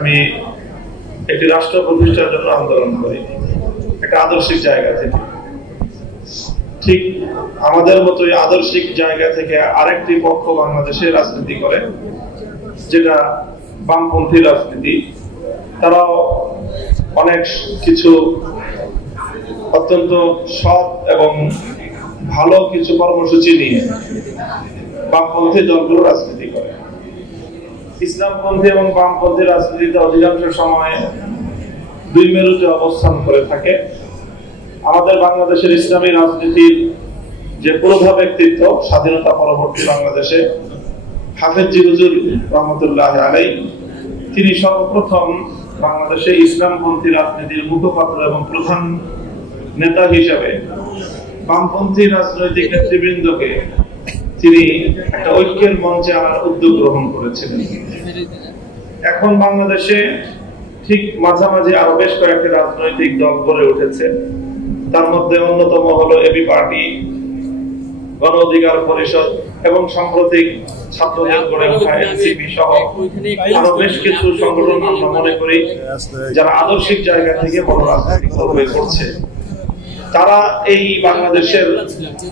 আমি একটি রাষ্ট্র প্রতিষ্ঠার জন্য আন্দোলন করি, একটা আদর্শিক জায়গা থেকে। ঠিক আমাদের মতোই আদর্শিক জায়গা থেকে আরেকটি পক্ষ বাংলাদেশে রাজনীতি করে, যেটা বামপন্থী রাজনীতি। তারাও অনেক কিছু অত্যন্ত সৎ এবং ভালো কিছু কর্মসূচি নিয়ে বামপন্থী দলগুলো রাজনীতি করে। ইসলামপন্থী এবং বামপন্থী রাজনীতিতে অধিকাংশ সময় দুই মেরুতে অবস্থান করে থাকে। আমাদের বাংলাদেশের ইসলামী রাজনীতির যে প্রধান ব্যক্তিত্ব স্বাধীনতা পরবর্তী বাংলাদেশে হাফেজ হুজুর রহমতুল্লাহ আলাইহি, তিনি সর্বপ্রথম বাংলাদেশে ইসলামপন্থী রাজনীতির মুখপাত্র এবং প্রধান নেতা হিসেবে বামপন্থী রাজনৈতিক নেতৃবৃন্দকে তিনি একটা ঐক্যের মঞ্চে আনার উদ্যোগ গ্রহণ করেছিলেন। এখন বাংলাদেশে ঠিক মাঝামাঝি আরো বেশ কয়েকটি রাজনৈতিক দল গড়ে উঠেছে। তার মধ্যে অন্যতম হলো এবি পার্টি, গণ অধিকার পরিষদ এবং সাম্প্রতিক ছাত্রদের গড়ে ওঠা এনসিপি সহ আরো বেশ কিছু সংগঠন আমরা মনে করি যারা আদর্শিক জায়গা থেকে বড় রাজনৈতিক দল হয়ে পড়ছে। তারা এই বাংলাদেশের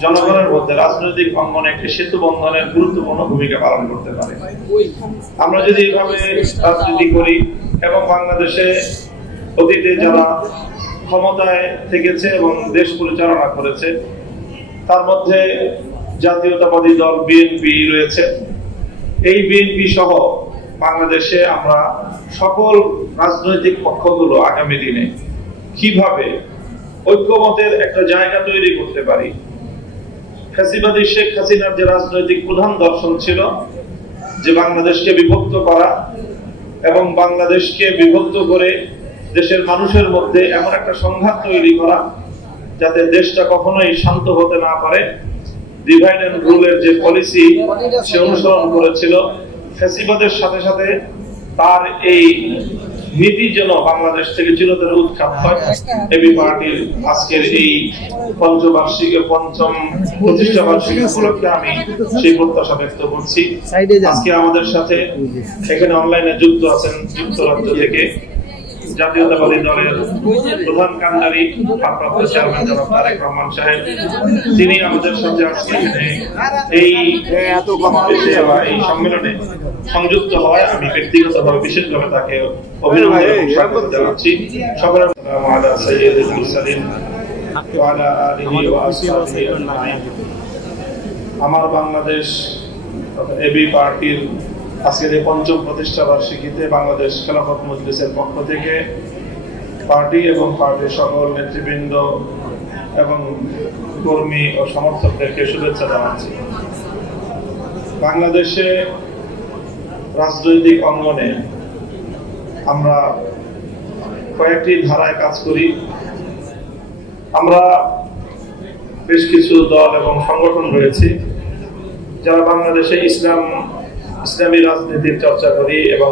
জনগণের মধ্যে রাজনৈতিক অঙ্গনে একটি সেতু বন্ধনের গুরুত্বপূর্ণ ভূমিকা পালন করতে পারে। আমরা যদি এইভাবে রাজনীতি করি এবং বাংলাদেশে অতীতে যারা ক্ষমতায় থেকেছে এবং দেশ পরিচালনা করেছে, তার মধ্যে জাতীয়তাবাদী দল বিএনপি রয়েছে। এই বিএনপি সহ বাংলাদেশে আমরা সকল রাজনৈতিক পক্ষগুলো আগামী দিনে কিভাবে ঐক্যমতের একটা জায়গা তৈরি করতে পারি। ফ্যাসিবাদী শেখ হাসিনার যে রাজনৈতিক প্রধান দর্শন ছিল যে বাংলাদেশকে বিভক্ত করা এবং বাংলাদেশকে বিভক্ত করে দেশের মানুষের মধ্যে এমন একটা সংঘাত তৈরি করা যাতে দেশটা কখনোই শান্ত হতে না পারে, ডিভাইড এন্ড রুলের যে পলিসি সে অনুসরণ করেছিল, ফ্যাসিবাদের সাথে সাথে তার এই নীতি যেন বাংলাদেশ থেকে চিরতরে উৎখাত হয়। এবি পার্টির আজকের এই পঞ্চম প্রতিষ্ঠা বার্ষিকী উপলক্ষে আমি সেই প্রত্যাশা ব্যক্ত করছি। আজকে আমাদের সাথে এখানে অনলাইনে যুক্ত আছেন যুক্তরাজ্য থেকে জাতীয়তাবাদী দলের প্রধান কান্ডারি ভারপ্রাপ্ত চেয়ারম্যান জনাব তারেক রহমান সাহেব। তিনি আমাদের সাথে আজকে এই সম্মেলনে সংযুক্ত হওয়ায় আমি ব্যক্তিগতভাবে বিশেষভাবে তাকে অভিনন্দন এবং স্বাগত জানাচ্ছি। সকলের আমার বাংলাদেশ এবি পার্টির আজকের এই পঞ্চম প্রতিষ্ঠা বার্ষিকীতে বাংলাদেশ খেলাফত মজলিসের পক্ষ থেকে পার্টি এবং পার্টির সকল নেতৃবৃন্দ এবং কর্মী ও সমর্থকদেরকে শুভেচ্ছা জানাচ্ছি। বাংলাদেশে রাজনৈতিক অঙ্গনে আমরা কয়েকটি ধারায় কাজ করি। আমরা বেশ কিছু দল এবং সংগঠন রয়েছে যারা বাংলাদেশে ইসলামী রাজনীতির চর্চা করি এবং